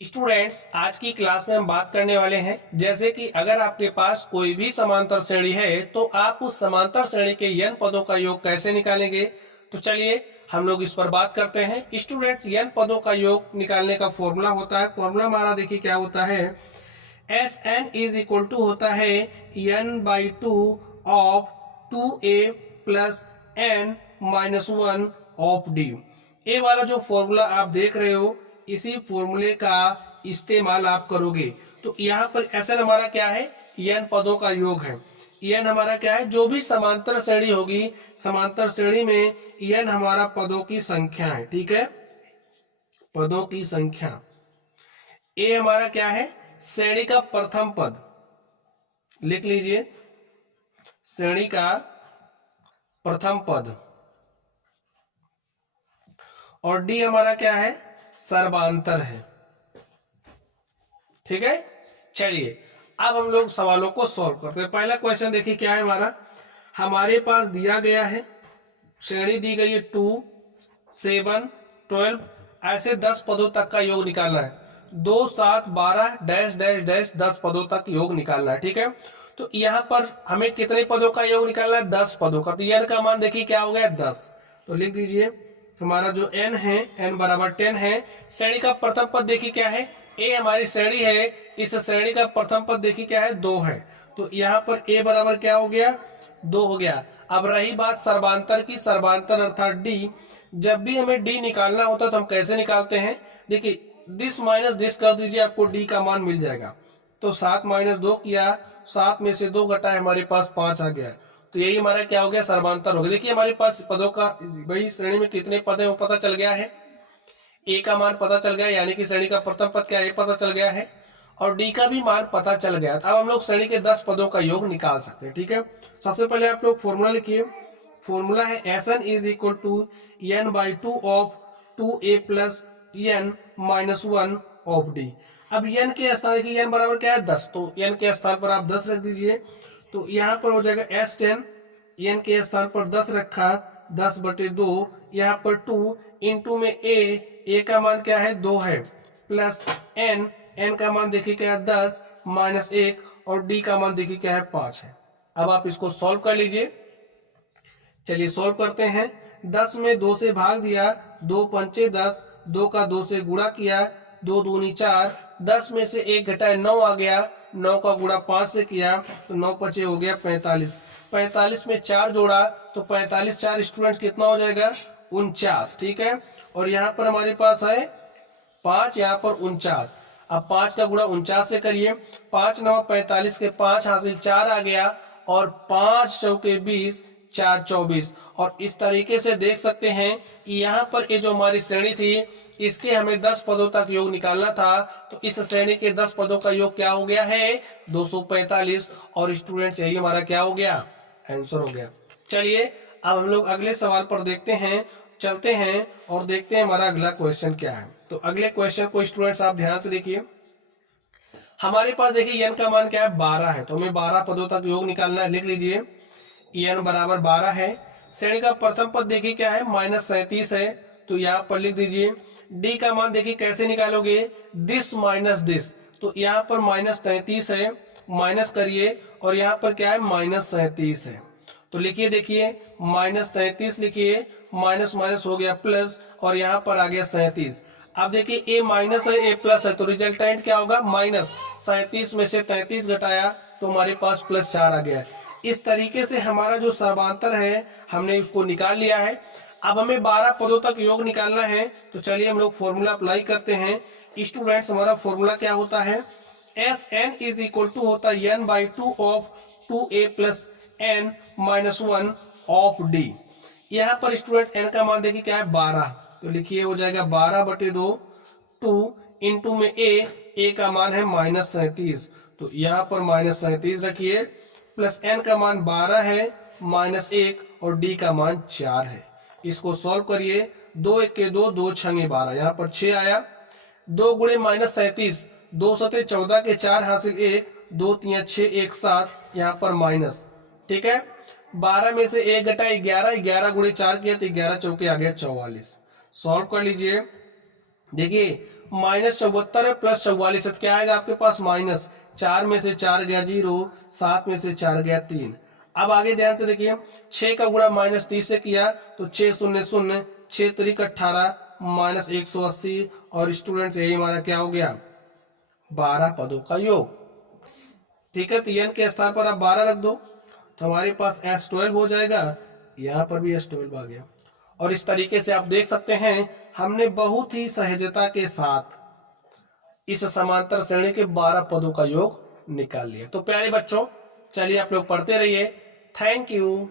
Students, आज की class में हम बात करने वाले हैं जैसे कि अगर आपके पास कोई भी समांतर श्रेणी है तो आप उस समांतर श्रेणी के n पदों का योग कैसे निकालेंगे। तो चलिए हम लोग इस पर बात करते हैं। स्टूडेंट्स, n पदों का योग निकालने का फॉर्मूला होता है। फॉर्मूला हमारा देखिए क्या होता है। S N is equal to होता है n/2 of 2a plus n minus 1 of d। ये वाला जो फॉर्मूला आप देख रहे हो, इसी फॉर्मूले का इस्तेमाल आप करोगे। तो यहाँ पर एन हमारा क्या है, एन पदों का योग है। एन हमारा क्या है, जो भी समांतर श्रेणी होगी, समांतर श्रेणी में एन हमारा पदों की संख्या है। ठीक है, पदों की संख्या। ए हमारा क्या है, श्रेणी का प्रथम पद, लिख लीजिए, श्रेणी का प्रथम पद। और डी हमारा क्या है, सर्वांतर है। ठीक है, चलिए अब हम लोग सवालों को सॉल्व करते हैं। पहला क्वेश्चन देखिए क्या है हमारा। हमारे पास दिया गया है, श्रेणी दी गई है 2, 7, 12, ऐसे 10 पदों तक का योग निकालना है। 2, 7, 12 डैश डैश डैश 10 पदों तक योग निकालना है। ठीक है, तो यहाँ पर हमें कितने पदों का योग निकालना है, 10 पदों का। तो n का मान देखिए क्या हो गया, 10। तो लिख दीजिए हमारा जो n है, n बराबर 10 है। श्रेणी का प्रथम पद देखिए क्या है, a हमारी श्रेणी है, इस श्रेणी का प्रथम पद देखिए क्या है, 2 है। तो यहाँ पर a बराबर क्या हो गया, 2 हो गया। अब रही बात सर्वांतर की, सर्वांतर अर्थात d। जब भी हमें d निकालना होता है तो हम कैसे निकालते हैं, देखिए दिस माइनस दिस कर दीजिए, आपको d का मान मिल जाएगा। तो 7 माइनस 2 किया, 7 में से 2 घटाए, हमारे पास 5 आ गया। तो यही हमारा क्या हो गया, सर्वांतर हो गया। देखिए हमारे पास पदों का, भाई श्रेणी में कितने पद है वो पता चल गया है। ए का मान पता चल गया, यानी कि श्रेणी का प्रथम पद क्या है, पता चल गया है। और डी का भी मान पता चल गया। अब हम लोग श्रेणी के 10 पदों का योग निकाल सकते हैं। ठीक है, सबसे पहले आप लोग फॉर्मूला लिखिए। फॉर्मूला है S N is equal to n/2 of 2a plus n minus 1 of d. अब n के स्थान देखिए, n बराबर क्या है, 10। तो n के स्थान पर आप 10 रख दीजिए। तो यहाँ पर हो जाएगा S10, n के स्थान पर 10 रखा, 10/2, यहाँ पर 2 इंटू में a का मान क्या है, 2 है, प्लस n का मान देखिए क्या है, 10 माइनस 1, और d का मान देखिए क्या है, 5 है। अब आप इसको सॉल्व कर लीजिए। चलिए सॉल्व करते हैं। 10 में 2 से भाग दिया, 2 पंचे 10, 2 का 2 से गुणा किया, 2 दूनी 4, 10 में से 1 घटाए 9 आ गया, 9 का गुणा 5 से किया तो 9 पचे हो गया 45। 45 में 4 जोड़ा तो 45 4 स्टूडेंट कितना हो जाएगा, 49। ठीक है, और यहाँ पर हमारे पास है 5, यहाँ पर 49। अब 5 का गुणा 49 से करिए, 5 9 45 के 5 हासिल 4 आ गया, और 5 चौके 20, 4 24। और इस तरीके से देख सकते हैं कि यहाँ पर ये जो हमारी श्रेणी थी, इसके हमें 10 पदों तक योग निकालना था। तो इस श्रेणी के 10 पदों का योग क्या हो गया है, 245। और स्टूडेंट्स यही हमारा क्या हो गया, आंसर हो गया। चलिए अब हम लोग अगले सवाल पर देखते हैं, चलते हैं और देखते हैं हमारा अगला क्वेश्चन क्या है। तो अगले क्वेश्चन को स्टूडेंट्स आप ध्यान से देखिए। हमारे पास देखिए n का मान क्या है, 12 है। तो हमें 12 पदों तक योग निकालना है। लिख लीजिए n बराबर 12 है। श्रेणी का प्रथम पद देखिए क्या है, -37 है। तो यहाँ पर लिख दीजिए। d का मान देखिए कैसे निकालोगे, दिस माइनस दिस। तो यहाँ पर -33 है, माइनस करिए, और यहाँ पर क्या है, -37 है। तो लिखिए, देखिए -33 लिखिए, माइनस माइनस हो गया प्लस, और यहाँ पर आ गया 37। अब देखिए a माइनस है, a प्लस है, तो रिजल्टेंट क्या होगा, माइनस। 37 में से 33 घटाया तो हमारे पास +4 आ गया। इस तरीके से हमारा जो सर्वांतर है हमने उसको निकाल लिया है। अब हमें 12 पदों तक योग निकालना है। तो चलिए हम लोग फॉर्मूला अप्लाई करते हैं। स्टूडेंट्स, हमारा फॉर्मूला क्या होता है, S N is equal to होता है n/2 of 2a plus n minus 1 of d। यहाँ पर स्टूडेंट n का मान देखिए क्या है, 12। तो लिखिए हो जाएगा 12/2, 2 इंटू में a का मान है -37। तो यहाँ पर -37 रखिए, प्लस n का मान 12 है, -1, और d का मान 4 है। इसको सॉल्व करिए। 2 1 के 2, 2 छंगे 12, यहाँ पर 6 आया। 2 गुणे -37, 2 सते 14 के 4 हासिल 1, 2 3 6 1 7, यहाँ पर माइनस। ठीक है, 12 में से 1 घटा 11, 11 गुणे 4 किया तो 11 चौके आ गया 44। सॉल्व कर लीजिए। देखिए -74 है प्लस 44 है, तो क्या आएगा आपके पास माइनस, 4 में से 4 गया 0, 7 में से 4 गया 3। अब आगे ध्यान से देखिए, 6 का गुणा -30 से किया तो 6 शून्य शून्य, 6 त्रिक 18 -180, और स्टूडेंट्स यही हमारा क्या हो गया, 12 पदों का योग। ठीक है, तो n के स्थान पर आप 12 रख दो तो हमारे पास S12 हो जाएगा, यहाँ पर भी S12 आ गया। और इस तरीके से आप देख सकते हैं हमने बहुत ही सहजता के साथ इस समांतर श्रेणी के 12 पदों का योग निकाल लिया। तो प्यारे बच्चों, चलिए आप लोग पढ़ते रहिए। Thank you.